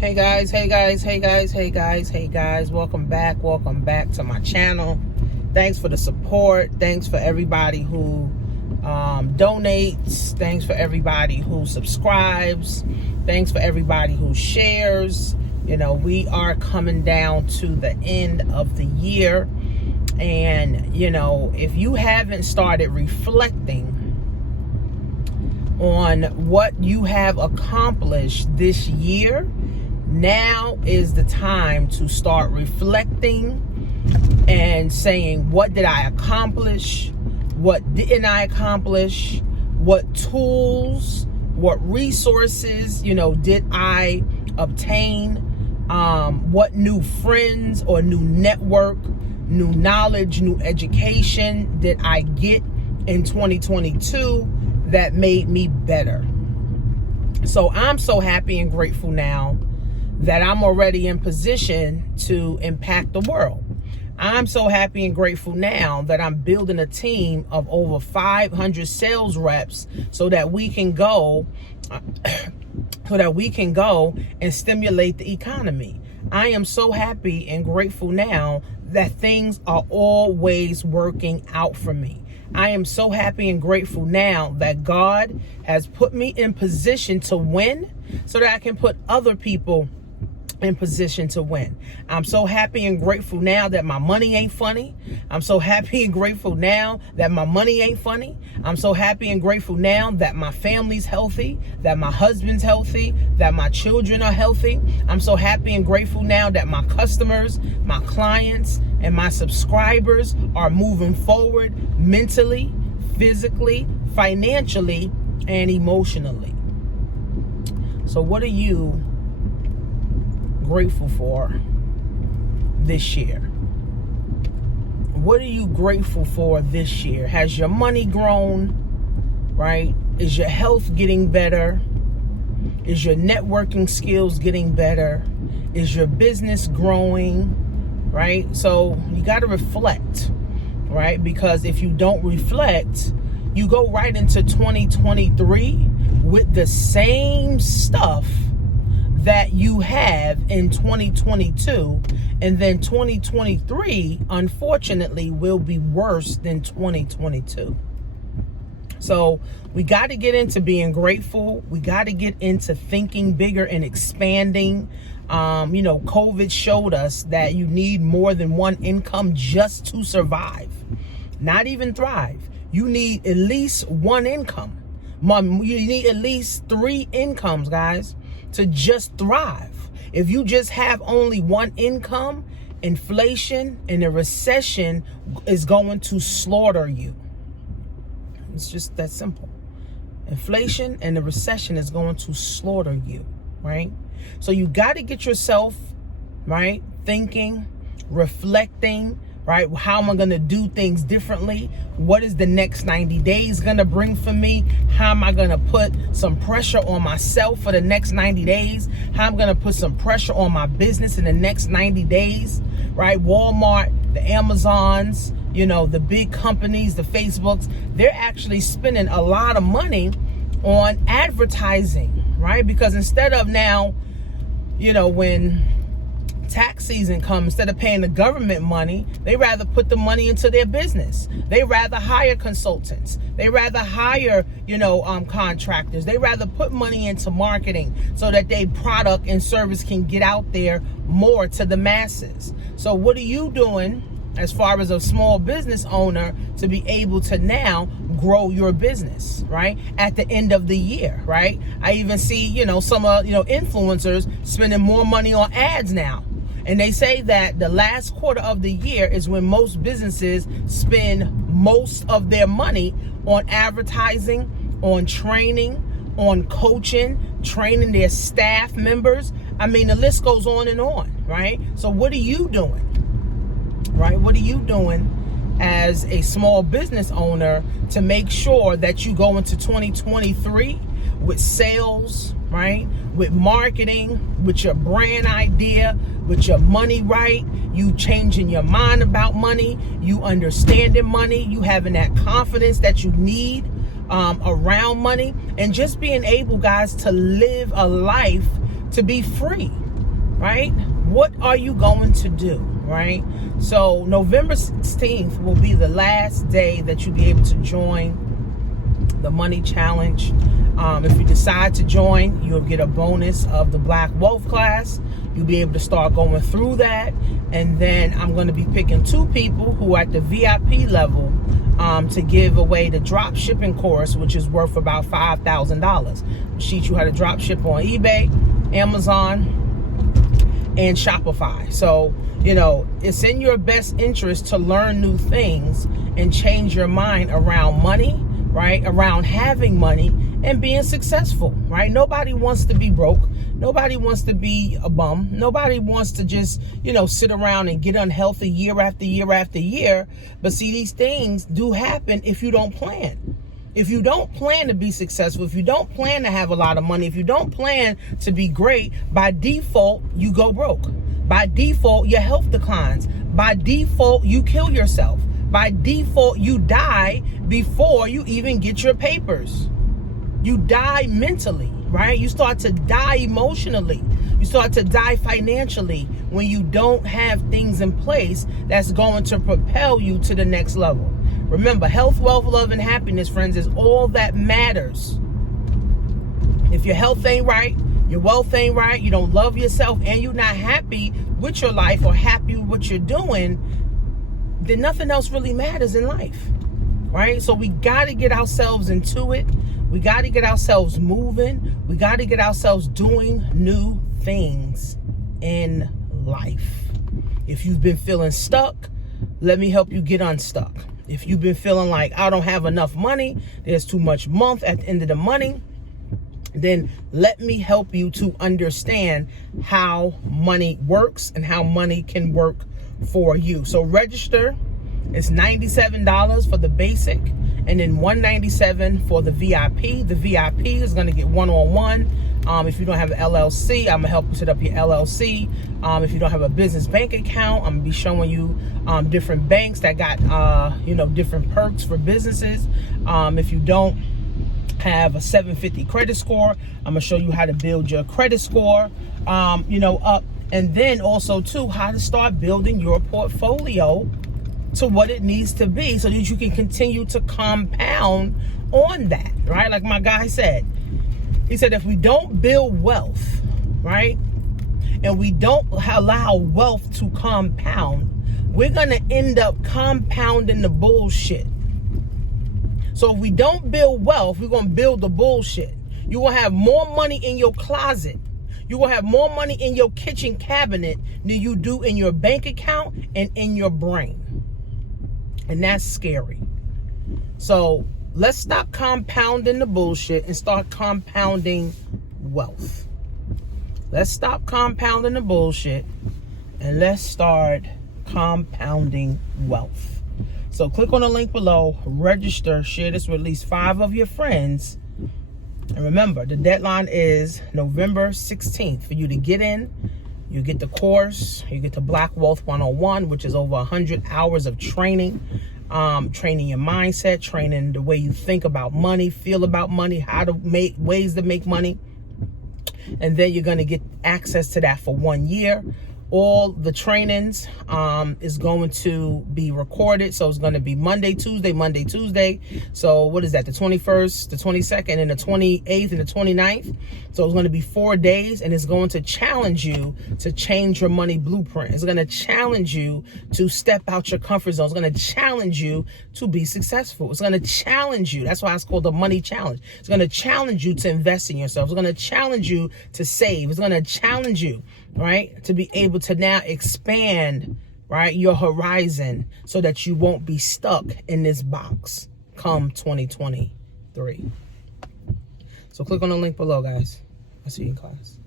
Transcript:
Hey guys, hey guys, hey guys, hey guys, hey guys. Welcome back to my channel. Thanks for the support. Thanks for everybody who donates. Thanks for everybody who subscribes. Thanks for everybody who shares. You know, we are coming down to the end of the year. And, you know, if you haven't started reflecting on what you have accomplished this year, now is the time to start reflecting and saying, what did I accomplish? What didn't I accomplish? What tools, what resources, you know, did I obtain? What new friends or new network, new knowledge, new education did I get in 2022 that made me better? So I'm so happy and grateful now that I'm already in position to impact the world. I'm so happy and grateful now that I'm building a team of over 500 sales reps so that we can go and stimulate the economy. I am so happy and grateful now that things are always working out for me. I am so happy and grateful now that God has put me in position to win so that I can put other people in position to win. I'm so happy and grateful now that my money ain't funny. I'm so happy and grateful now that my money ain't funny. I'm so happy and grateful now that my family's healthy, that my husband's healthy, that my children are healthy. I'm so happy and grateful now that my customers, my clients, and my subscribers are moving forward mentally, physically, financially, and emotionally. So what are you grateful for this year? What are you grateful for this year? Has your money grown? Right? Is your health getting better? Is your networking skills getting better? Is your business growing? Right? So you got to reflect, right? Because if you don't reflect, you go right into 2023 with the same stuff that you have in 2022, and then 2023 unfortunately will be worse than 2022. So we got to get into being grateful. We got to get into thinking bigger and expanding. You know, COVID showed us that you need more than one income just to survive, not even thrive. You need at least one income. You need at least 3 incomes, guys, to just thrive. If you just have only one income, inflation and a recession is going to slaughter you. It's just that simple. Inflation and the recession is going to slaughter you, right? So you got to get yourself, right, thinking, reflecting, right? How am I going to do things differently? What is the next 90 days going to bring for me? How am I going to put some pressure on myself for the next 90 days? How am I going to put some pressure on my business in the next 90 days, right? Walmart, the Amazons, you know, the big companies, the Facebooks, they're actually spending a lot of money on advertising, right? Because instead of now, you know, when tax season comes, instead of paying the government money, they rather put the money into their business. They rather hire consultants. They rather hire, you know, contractors. They rather put money into marketing so that their product and service can get out there more to the masses. So what are you doing as far as a small business owner to be able to now grow your business, right? At the end of the year, right? I even see, you know, some influencers spending more money on ads now. And they say that the last quarter of the year is when most businesses spend most of their money on advertising, on training, on coaching, training their staff members. I mean, the list goes on and on, right? So what are you doing, right? What are you doing as a small business owner to make sure that you go into 2023 with sales, right? With marketing, with your brand idea, with your money right, you changing your mind about money, you understanding money, you having that confidence that you need around money, and just being able, guys, to live a life to be free, right? What are you going to do, right? So November 16th will be the last day that you'll be able to join the money challenge. If you decide to join, you'll get a bonus of the Black Wealth class. You'll be able to start going through that. And then I'm going to be picking 2 people who are at the VIP level to give away the drop shipping course, which is worth about $5,000. Teach you how to drop ship on eBay, Amazon, and Shopify. So, you know, it's in your best interest to learn new things and change your mind around money, right? Around having money and being successful, right? Nobody wants to be broke. Nobody wants to be a bum. Nobody wants to just, you know, sit around and get unhealthy year after year after year. But see, these things do happen if you don't plan. If you don't plan to be successful, if you don't plan to have a lot of money, if you don't plan to be great, by default, you go broke. By default, your health declines. By default, you kill yourself. By default, you die before you even get your papers. You die mentally, right? You start to die emotionally. You start to die financially when you don't have things in place that's going to propel you to the next level. Remember, health, wealth, love, and happiness, friends, is all that matters. If your health ain't right, your wealth ain't right, you don't love yourself, and you're not happy with your life or happy with what you're doing, then nothing else really matters in life, right? So we got to get ourselves into it. We got to get ourselves moving. We got to get ourselves doing new things in life. If you've been feeling stuck, let me help you get unstuck. If you've been feeling like I don't have enough money, there's too much month at the end of the money, then let me help you to understand how money works and how money can work for you. So register. It's $97 for the basic, and then $197 for the VIP. The VIP is going to get one-on-one. If you don't have an LLC, I'm going to help you set up your LLC. If you don't have a business bank account, I'm going to be showing you different banks that got, different perks for businesses. If you don't have a 750 credit score, I'm going to show you how to build your credit score, up. And then also, too, how to start building your portfolio to what it needs to be so that you can continue to compound on that, right? Like my guy said, he said, if we don't build wealth, right, and we don't allow wealth to compound, we're going to end up compounding the bullshit. So if we don't build wealth, we're going to build the bullshit. You will have more money in your closet. You will have more money in your kitchen cabinet than you do in your bank account and in your brain. And that's scary. So let's stop compounding the bullshit and start compounding wealth. Let's stop compounding the bullshit and let's start compounding wealth. So click on the link below, register, share this with at least 5 of your friends. And remember, the deadline is November 16th for you to get in. You get the course, you get the Black Wealth 101, which is over 100 hours of training, training your mindset, training the way you think about money, feel about money, how to make ways to make money. And then you're going to get access to that for 1 year. All the trainings is going to be recorded. So it's going to be Monday, Tuesday. So what is that? The 21st, the 22nd, and the 28th, and the 29th. So it's going to be 4 days, and it's going to challenge you to change your money blueprint. It's going to challenge you to step out your comfort zone. It's going to challenge you to be successful. It's going to challenge you. That's why it's called the money challenge. It's going to challenge you to invest in yourself. It's going to challenge you to save. It's going to challenge you, right, to be able to now expand, right, your horizon so that you won't be stuck in this box come 2023. So click on the link below, guys. I'll see you in class.